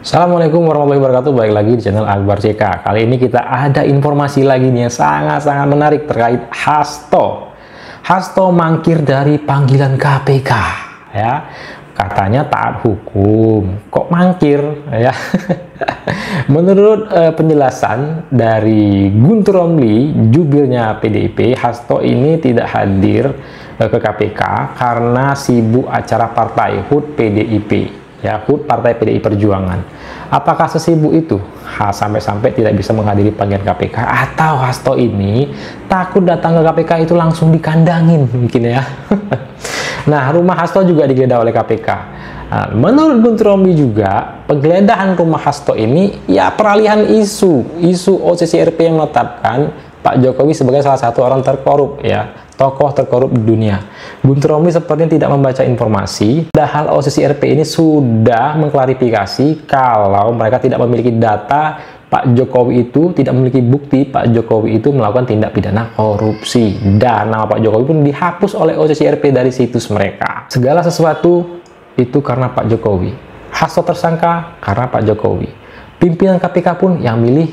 Assalamualaikum warahmatullahi wabarakatuh. Balik lagi di channel Akbar CK. Kali ini kita ada informasi lagi nih yang sangat-sangat menarik terkait Hasto. Hasto mangkir dari panggilan KPK ya. Katanya taat hukum, kok mangkir ya. Menurut penjelasan dari Guntur Romli, jubirnya PDIP, Hasto ini tidak hadir ke KPK karena sibuk acara partai HUT PDIP. Ya, HUT Partai PDI Perjuangan. Apakah sesibuk itu sampai-sampai tidak bisa menghadiri panggilan KPK, atau Hasto ini takut datang ke KPK itu langsung dikandangin mungkin ya. Nah, rumah Hasto juga digeledah oleh KPK. Nah, menurut Guntur Romli juga, penggeledahan rumah Hasto ini ya peralihan isu OCCRP yang menetapkan Pak Jokowi sebagai salah satu orang terkorup ya, tokoh terkorup di dunia. Guntur Romli sepertinya tidak membaca informasi. Padahal OCCRP ini sudah mengklarifikasi kalau mereka tidak memiliki data Pak Jokowi itu, tidak memiliki bukti Pak Jokowi itu melakukan tindak pidana korupsi. Dan nama Pak Jokowi pun dihapus oleh OCCRP dari situs mereka. Segala sesuatu itu karena Pak Jokowi. Hasto tersangka karena Pak Jokowi. Pimpinan KPK pun yang milih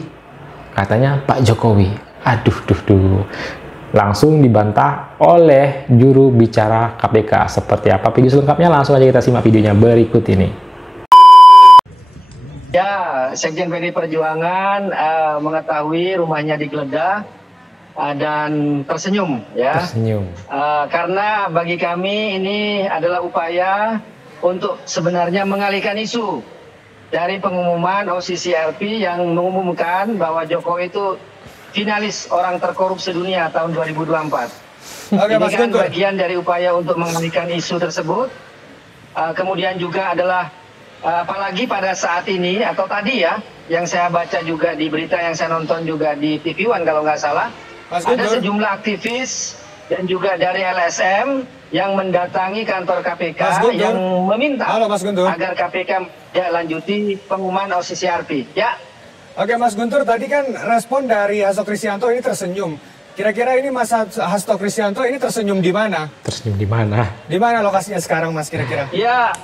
katanya Pak Jokowi. Aduh. Langsung dibantah oleh juru bicara KPK. Seperti apa video selengkapnya? Langsung aja kita simak videonya berikut ini. Ya, Sekjen PDI Perjuangan mengetahui rumahnya digeledah dan tersenyum ya. Tersenyum. Karena bagi kami ini adalah upaya untuk sebenarnya mengalihkan isu dari pengumuman OCCRP yang mengumumkan bahwa Jokowi itu finalis orang terkorup sedunia tahun 2024. Ini kan bagian dari upaya untuk mengalihkan isu tersebut. Kemudian juga adalah apalagi pada saat ini atau tadi ya, yang saya baca juga di berita yang saya nonton juga di TV One kalau nggak salah, ada sejumlah aktivis dan juga dari LSM yang mendatangi kantor KPK yang meminta agar KPK lanjuti pengumuman OCCRP. Ya. Oke Mas Guntur, tadi kan respon dari Hasto Kristianto ini tersenyum. Kira-kira ini Mas Hasto Kristianto ini tersenyum di mana? Tersenyum di mana? Di mana lokasinya sekarang Mas kira-kira? Ya,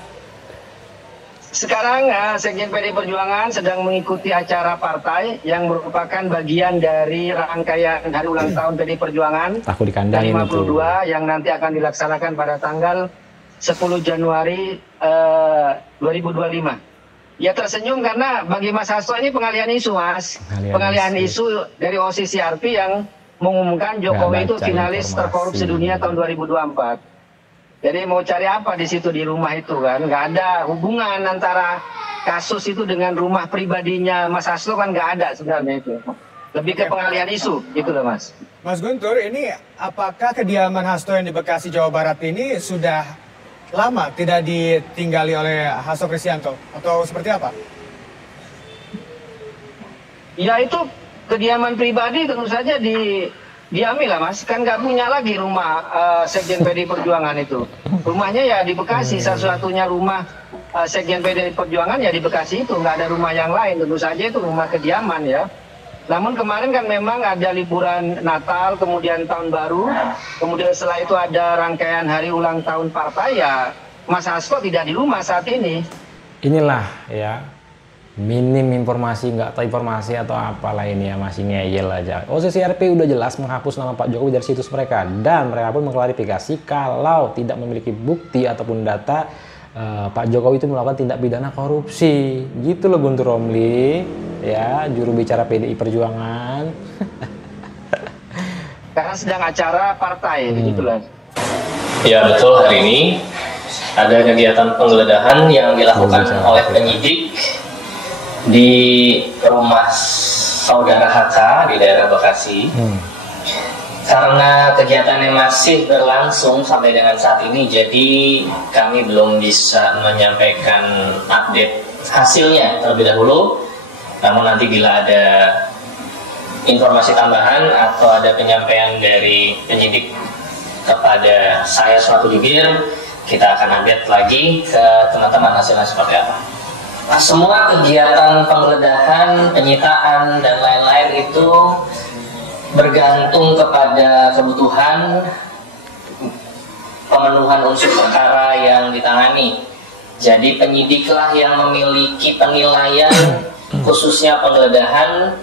sekarang Sekjen PDI Perjuangan sedang mengikuti acara partai yang merupakan bagian dari rangkaian hari ulang tahun PDI Perjuangan Takut dikandangin ke-52 yang nanti akan dilaksanakan pada tanggal 10 Januari 2025. Ya tersenyum karena bagi Mas Hasto ini pengalihan isu Mas. Pengalihan isu dari OCCRP yang mengumumkan Jokowi itu finalis terkorup sedunia tahun 2024. Jadi mau cari apa di situ di rumah itu kan? Nggak ada hubungan antara kasus itu dengan rumah pribadinya Mas Hasto kan nggak ada sebenarnya itu. Lebih ke pengalihan isu gitu loh Mas. Mas Guntur, ini apakah kediaman Hasto yang di Bekasi, Jawa Barat ini sudah lama tidak ditinggali oleh Hasto Kristianto atau seperti apa? Ya itu kediaman pribadi tentu saja diambil lah Mas, kan nggak punya lagi rumah Sekjen PDI Perjuangan itu. Rumahnya ya di Bekasi, satu-satunya rumah Sekjen PDI Perjuangan ya di Bekasi itu, nggak ada rumah yang lain, tentu saja itu rumah kediaman ya. Namun kemarin kan memang ada liburan Natal, kemudian Tahun Baru, kemudian setelah itu ada rangkaian hari ulang tahun partai ya, Mas Hasto tidak di rumah saat ini. Inilah ya, minim informasi, nggak tahu informasi atau apalah ini ya, masih ngeyel aja. OCCRP udah jelas menghapus nama Pak Jokowi dari situs mereka, dan mereka pun mengklarifikasi kalau tidak memiliki bukti ataupun data Pak Jokowi itu melakukan tindak pidana korupsi. Gitu loh Guntur Romli ya, juru bicara PDI Perjuangan. Karena sedang acara partai begitulah. Ya betul, hari ini ada kegiatan penggeledahan yang dilakukan oleh penyidik di rumah saudara HK di daerah Bekasi. Karena kegiatannya masih berlangsung sampai dengan saat ini, jadi kami belum bisa menyampaikan update hasilnya terlebih dahulu. Namun nanti bila ada informasi tambahan atau ada penyampaian dari penyidik kepada saya selaku jubir, kita akan update lagi ke teman-teman hasilnya seperti apa. Semua kegiatan penggeledahan, penyitaan, dan lain-lain itu bergantung kepada kebutuhan pemenuhan unsur perkara yang ditangani. Jadi penyidiklah yang memiliki penilaian khususnya penggeledahan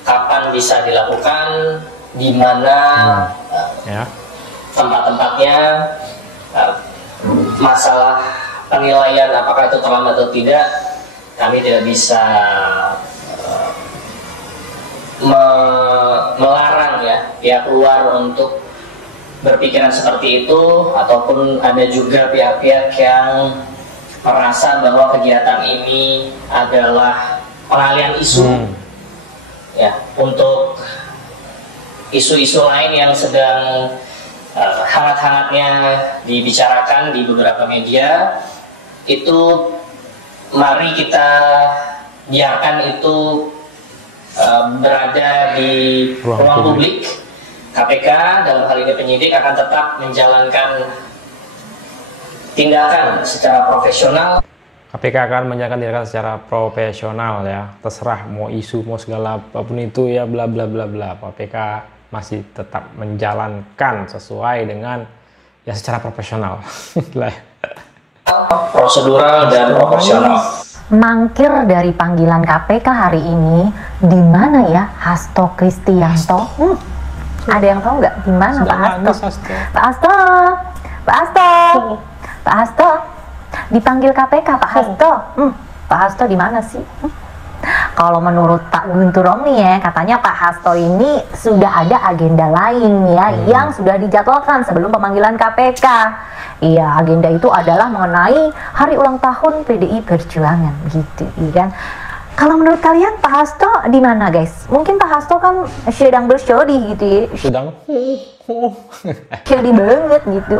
kapan bisa dilakukan, di mana tempat-tempatnya, masalah penilaian apakah itu terlambat atau tidak, kami tidak bisa melarang ya pihak luar untuk berpikiran seperti itu, ataupun ada juga pihak-pihak yang merasa bahwa kegiatan ini adalah pengalian isu ya untuk isu-isu lain yang sedang hangat-hangatnya dibicarakan di beberapa media. Itu mari kita biarkan itu berada di ruang publik. KPK dalam hal ini penyidik akan tetap menjalankan tindakan secara profesional. KPK akan menjalankan tindakan secara profesional ya, terserah mau isu mau segala apapun itu ya, bla bla bla bla. KPK masih tetap menjalankan sesuai dengan ya secara profesional. Prosedural dan proporsional. Mangkir dari panggilan KPK hari ini di mana ya Hasto Kristianto? Ada yang tahu nggak di mana Pak Hasto? Pak Hasto, Pak Hasto, Pak Hasto, dipanggil KPK Pak Hasto. Pak Hasto di mana sih? Kalau menurut Pak Guntur Romli ya, katanya Pak Hasto ini sudah ada agenda lain ya yang sudah dijadwalkan sebelum pemanggilan KPK. Iya, agenda itu adalah mengenai hari ulang tahun PDI Perjuangan gitu, iya kan? Kalau menurut kalian Pak Hasto di mana guys? Mungkin Pak Hasto kan sedang bersedih gitu ya. Sedang sedih banget gitu.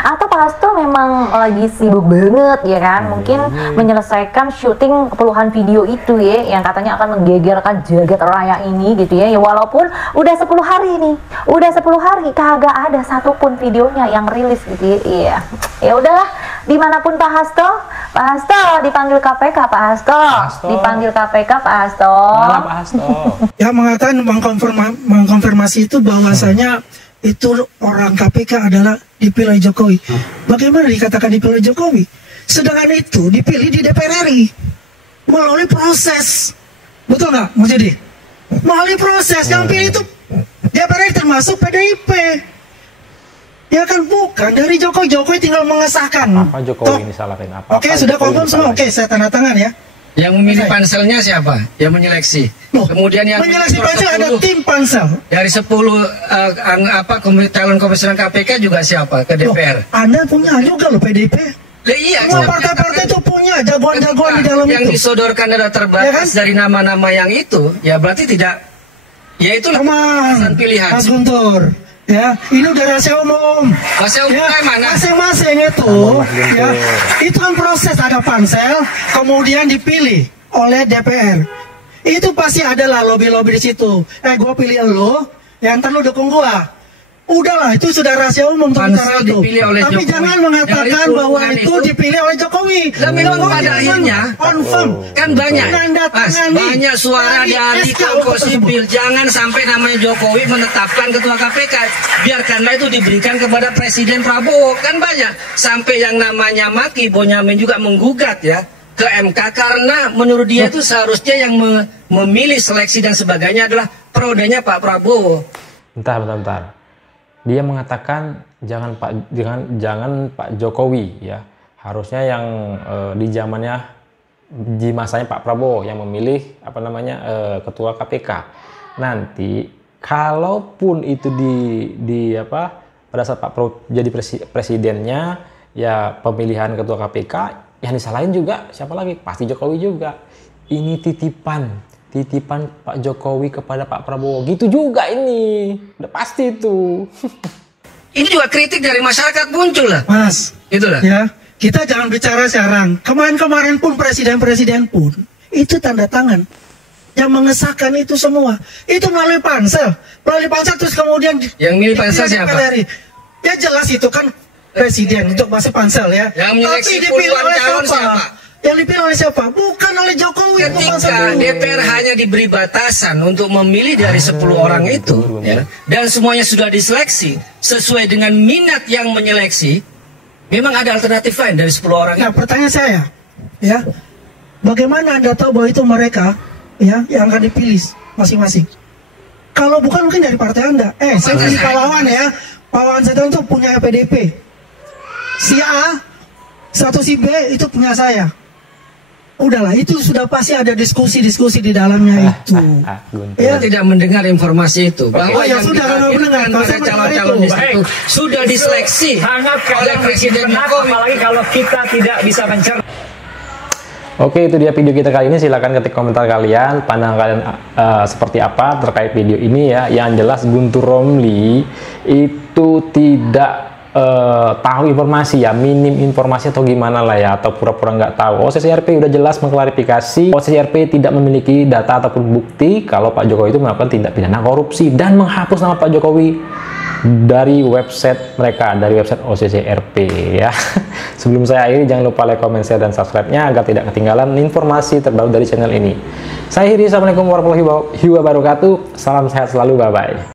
Atau Pak Hasto memang lagi sibuk banget ya kan? Mungkin menyelesaikan syuting puluhan video itu ya, yang katanya akan menggegerkan jagat raya ini gitu ya. Ya walaupun udah 10 hari nih, udah 10 hari kagak ada satupun videonya yang rilis gitu ya. Iya. Ya udahlah, dimanapun Pak Hasto dipanggil KPK Pak Hasto. Dipanggil KPK Pak Hasto. Mana Pak Hasto? Ya mengatakan mengkonfirmasi itu bahwasanya itu orang KPK adalah dipilih Jokowi. Bagaimana dikatakan dipilih Jokowi? Sedangkan itu dipilih di DPR RI melalui proses. Betul nggak, Mas Jadi? Melalui proses yang pilih itu DPR RI termasuk PDIP. Ya kan bukan dari Jokowi tinggal mengesahkan. Apa Jokowi ini salahin apa? Oke, sudah confirm semua. Oke, saya tanda tangan ya. Yang memilih panselnya siapa? Yang menyeleksi. Kemudian yang menyeleksi pansel ada tim pansel. Dari 10 calon komisioner KPK juga siapa ke DPR? Anda punya juga loh PDIP. Iya, semua partai-partai itu punya jagoan-jagoan di dalam yang itu. Disodorkan ada terbatas ya kan? Dari nama-nama yang itu, ya berarti tidak. Ya itulah pilihan. Mas Guntur. Ya, ini udah rahasia umum. Rahasia umum ya, mana? Masing-masing itu, ya, itu kan proses ada pansel, kemudian dipilih oleh DPR. Itu pasti adalah lobby-lobby di situ. Gue pilih lo, yang ntar lo dukung gua. Udahlah, itu sudah rahasia umum tentang itu. Tapi Jokowi. Jangan mengatakan bahwa itu dipilih oleh Jokowi. Dan memang pada akhirnya kan banyak suara dari kelompok sipil. Jangan sampai namanya Jokowi menetapkan ketua KPK. Biarkanlah itu diberikan kepada Presiden Prabowo. Kan banyak sampai yang namanya Maki Bonyamin juga menggugat ya ke MK karena menurut dia itu seharusnya yang memilih seleksi dan sebagainya adalah perodanya Pak Prabowo. Bentar. Dia mengatakan jangan Pak Jokowi ya, harusnya yang di masanya Pak Prabowo yang memilih ketua KPK. Nanti kalaupun itu pada saat Pak Prabowo jadi presidennya ya, pemilihan ketua KPK yang disalahin juga siapa lagi? Pasti Jokowi juga. Ini titipan Pak Jokowi kepada Pak Prabowo, gitu juga ini, udah pasti itu. Ini juga kritik dari masyarakat muncul lah, Mas. Itulah. Ya, kita jangan bicara sekarang. Kemarin pun presiden pun itu tanda tangan yang mengesahkan itu semua. Itu melalui pansel terus kemudian yang milih pansel siapa? Ya jelas itu kan presiden untuk masuk pansel ya. Yang menyeleksi puluhan calon siapa? Yang dipilih oleh siapa? Bukan oleh Jokowi. Ketika DPR hanya diberi batasan untuk memilih dari 10 orang itu ya, dan semuanya sudah diseleksi sesuai dengan minat yang menyeleksi Memang ada alternatif lain dari 10 orang. Nah, pertanyaan saya, ya, bagaimana Anda tahu bahwa itu mereka, ya, yang akan dipilih masing-masing? Kalau bukan mungkin dari partai Anda. Saya pilih Pak Wawan ya. Pak Wawan saya itu punya PDP. Si A, satu si B itu punya saya. Udahlah, itu sudah pasti ada diskusi-diskusi di dalamnya itu. Ya, tidak mendengar informasi itu. Bahwa yang sudah mendengar pada calon-calon itu sudah diseleksi oleh Presiden Jokowi. Apalagi kalau kita tidak bisa mencerna. Oke, itu dia video kita kali ini. Silahkan ketik komentar kalian, pandangan kalian seperti apa terkait video ini ya. Yang jelas Guntur Romli itu tidak tahu informasi ya, minim informasi atau gimana lah ya, atau pura-pura nggak tahu. OCCRP udah jelas mengklarifikasi, OCCRP tidak memiliki data ataupun bukti kalau Pak Jokowi itu melakukan tindak pidana korupsi dan menghapus nama Pak Jokowi dari website mereka, dari website OCCRP ya. Sebelum saya akhiri, jangan lupa like, comment, share, dan subscribe-nya agar tidak ketinggalan informasi terbaru dari channel ini. Saya Hiri, assalamualaikum warahmatullahi wabarakatuh. Salam sehat selalu, bye-bye.